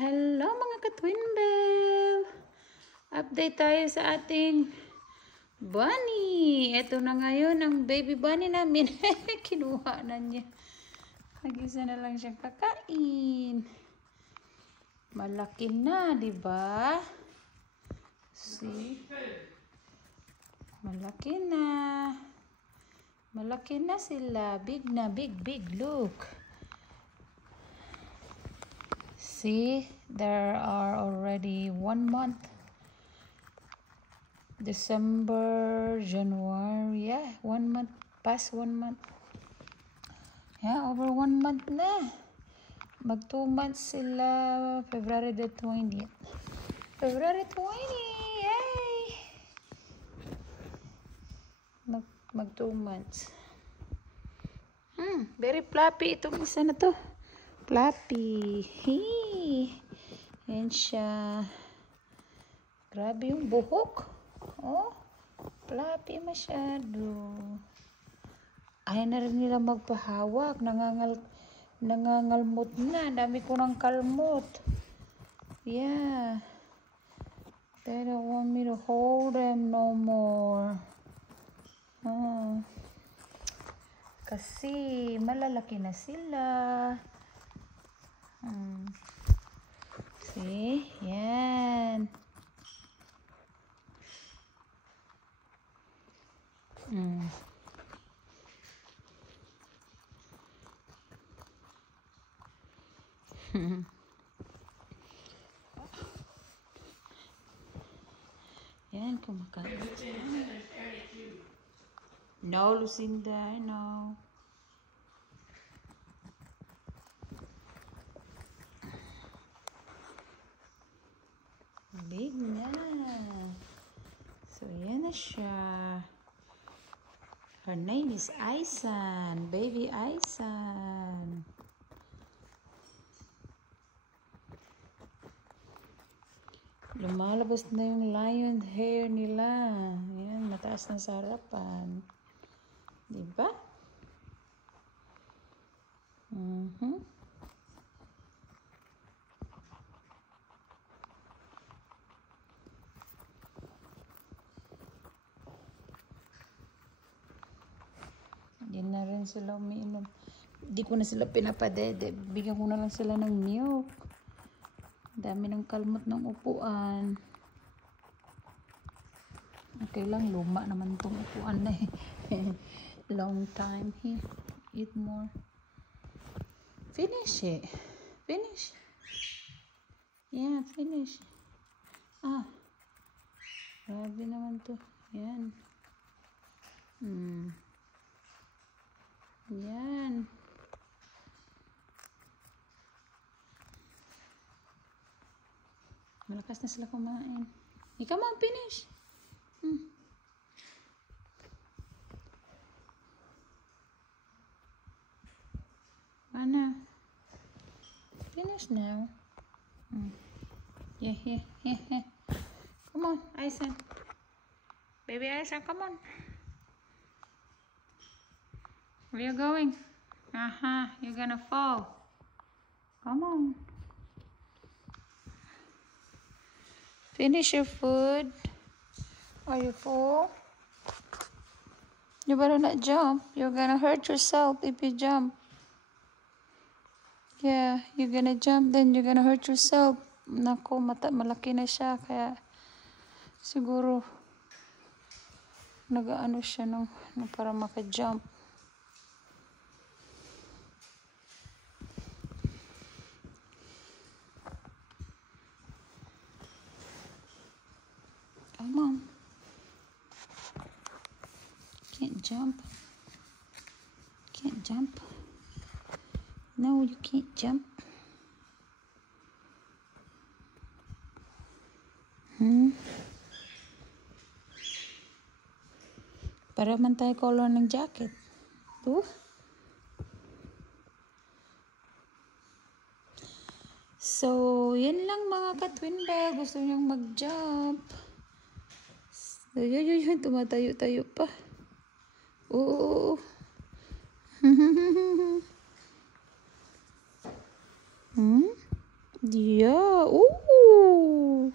Hello mga ka-twin bell! Update tayo sa ating bunny. Ito na ngayon ang baby bunny namin. Kinuha na niya. Nag-isa na lang siyang kakain. Malaki na, di ba? See? Malaki na. Malaki na sila. Big na, big, look. See, there are already 1 month. December, January, yeah, 1 month, past 1 month. Yeah, over 1 month na. Mag 2 months sila, February the 20th. February 20, yay! Mag 2 months. Very fluffy itong isa na to. Fluffy. Hey. Yan siya. Grabe yung buhok. Oh. Fluffy masyado. Ayaw na rin nila magpahawak. Nangangalmot na. Dami ko ng kalmot. Yeah. They don't want me to hold them no more. Kasi malalaki na sila. See? Yan. Yan, kumakain. No, Lucinda, I know. Big na. So, yan na siya. Her name is Aisan. Baby Aisan. Lumalabas na yung lion hair nila. Yan, mataas na sa harapan. Diba? Yan na rin sila umiinom. Hindi ko na sila pinapadede. Bigyan ko na lang sila ng milk. Dami ng kalmot ng upuan. Okay lang, luma naman tong upuan na eh. Long time here. Eat more. Finish it. Finish. Yeah, finish. Grabe naman to. Yan. Yan. Malakas na sila kumain. Hey, come on, finish. Mana? Finish now. Yeah. Come on, Aisan. Baby Aisan, come on. Where you going? You're gonna fall. Come on. Finish your food. Are you full? You better not jump. You're gonna hurt yourself if you jump. Yeah, you're gonna jump, then you're gonna hurt yourself. Naku, malaki na siya, kaya siguro nag-ano siya para maka-jump. Come on. Can't jump. Can't jump. No, you can't jump. Para man tayo color ng jacket. So, yan lang mga ka-twin bell. Gusto niyang mag-jump. So, yun, tumatayo-tayo pa. Oo. Yeah. Ooh.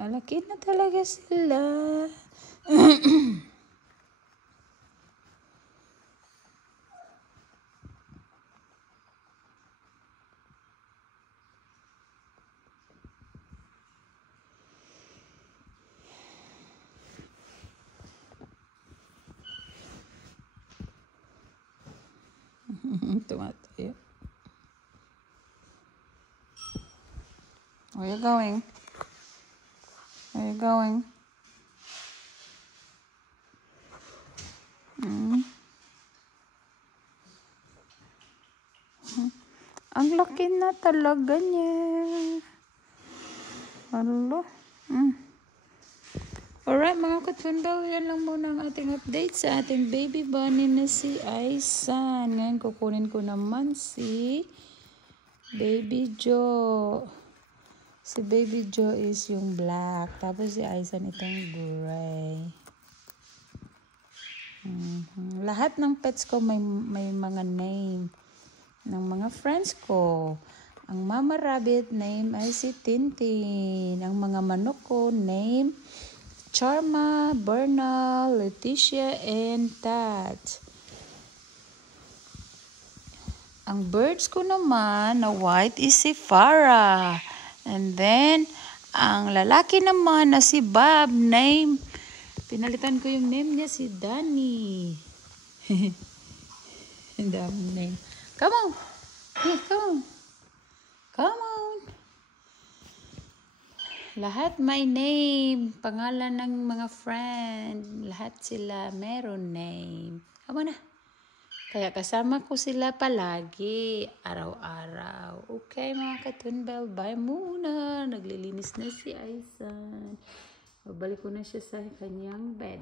Malaki na talaga sila. Tumatayo. Where you going? Where you going? Ang laki na talaga niya. Hello? Alright mga katundaw, yan lang muna ang ating update sa ating baby bunny na si Aisan. Ngayon kukunin ko naman si Baby Joe. Si Baby Joe is yung black. Tapos si Aisan itong gray. Lahat ng pets ko may mga name ng mga friends ko. Ang Mama Rabbit name ay si Tintin. Ang mga manok ko name Charma, Bernal, Leticia, and Tat. Ang birds ko naman na white is si Farah. And then, ang lalaki naman na si Bob, pinalitan ko yung name niya si Danny. Ang dami name. Come on. Hey, come on. Come on. Lahat may name. Pangalan ng mga friend. Lahat sila meron name. Come on na. Kaya kasama ko sila palagi. Araw-araw. Okay mga katunbel. Bye muna. Naglilinis na si Aisan. Babalik ko na siya sa kanyang bed.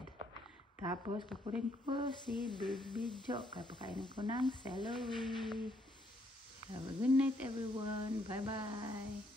Tapos kukunin ko si Baby Joe. Kapakainin ko ng celery. Have a good night everyone. Bye-bye.